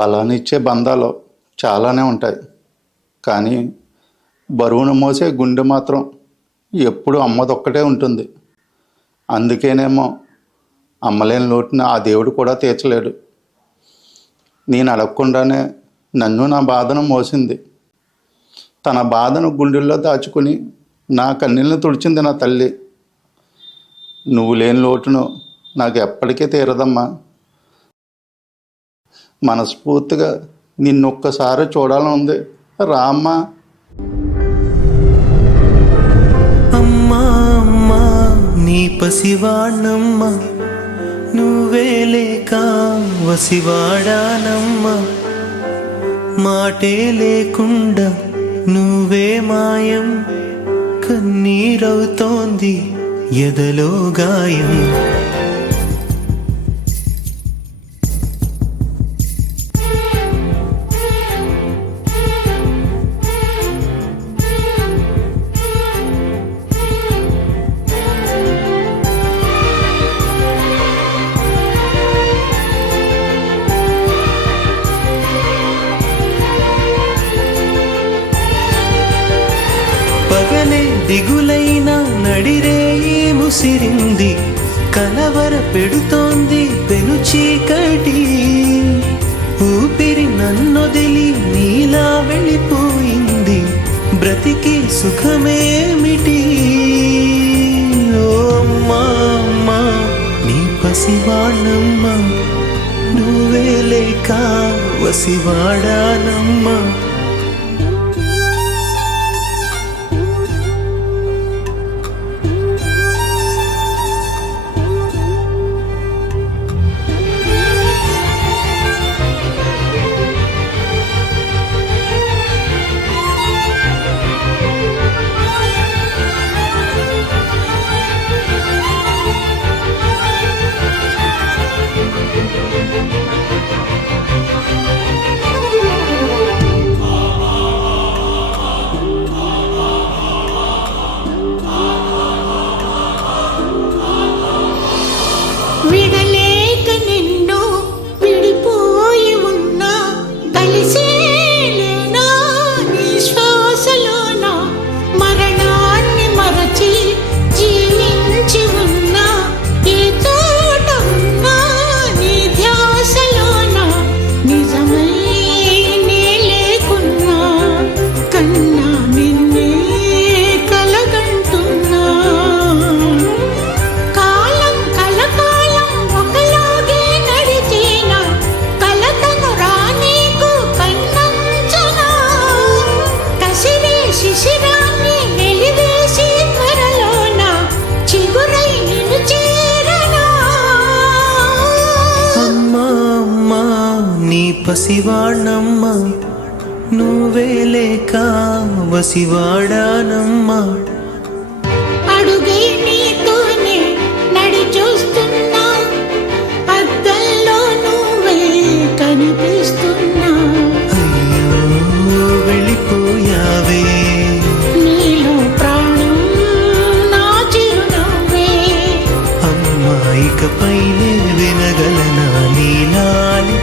బలాన్ని ఇచ్చే బంధాలు చాలానే ఉంటాయి, కానీ బరువును మోసే గుండె మాత్రం ఎప్పుడు అమ్మదొక్కటే ఉంటుంది. అందుకేనేమో అమ్మలేని లోటుని ఆ దేవుడు కూడా తీర్చలేడు. నేను అడగకుండానే నన్ను నా బాధను మోసింది. తన బాధను గుండెల్లో దాచుకుని నా కన్నీళ్ళని తుడిచింది నా తల్లి. నువ్వు లేని లోటును నాకు ఎప్పటికీ తీరదమ్మా. మనస్ఫూర్తిగా నిన్నొక్కసారి చూడాలని ఉంది, రామ్మా. అమ్మా అమ్మా నీ పసివాణమ్మ, నువ్వే లేక వసివాడానమ్మా. మాటే లేకుండా నువ్వే మాయం, కన్నీరవుతోంది ఎదలో గాయం. పగలే దిగులైన నడిరేయి ముసిరింది, కలవర పెడుతోంది పెను చీకటి. ఊపిరి నన్నొదిలి నీలా వెళ్ళిపోయింది, బ్రతికి సుఖమేమిటి? ఓ అమ్మా అమ్మా నీ పసివాణమ్మ, నువ్వే లేక వసివాడానమ్మా. విడలేక నిన్ను విడిపోయి ఉన్నా, కలిసేలేనా నీ శ్వాసలోన. మరణాన్ని మరచి జీవించి ఉన్నా, ఏ తోట ఉన్నా నీ ధ్యాసలోన. నిజమై నే లేకున్నా, కన్నా నిన్నే కలగంటున్నా. శిశిరాన్ని వెలివేసి త్వరలోన చిగురై నిన్ను చేరనా. అమ్మా అమ్మా నీ పసివాణమ్మ, నువ్వే లేక వసివాడానమ్మా. అడుగై నీతోనే నడి చూస్తున్నా, అద్దంలో నువ్వే కనిపిస్తున్నా. అయ్యో వెళ్ళిపోయావే, నీలో ప్రాణం నా చిరునవ్వే. అమ్మాయికపైనే వినగలనా నీలాలి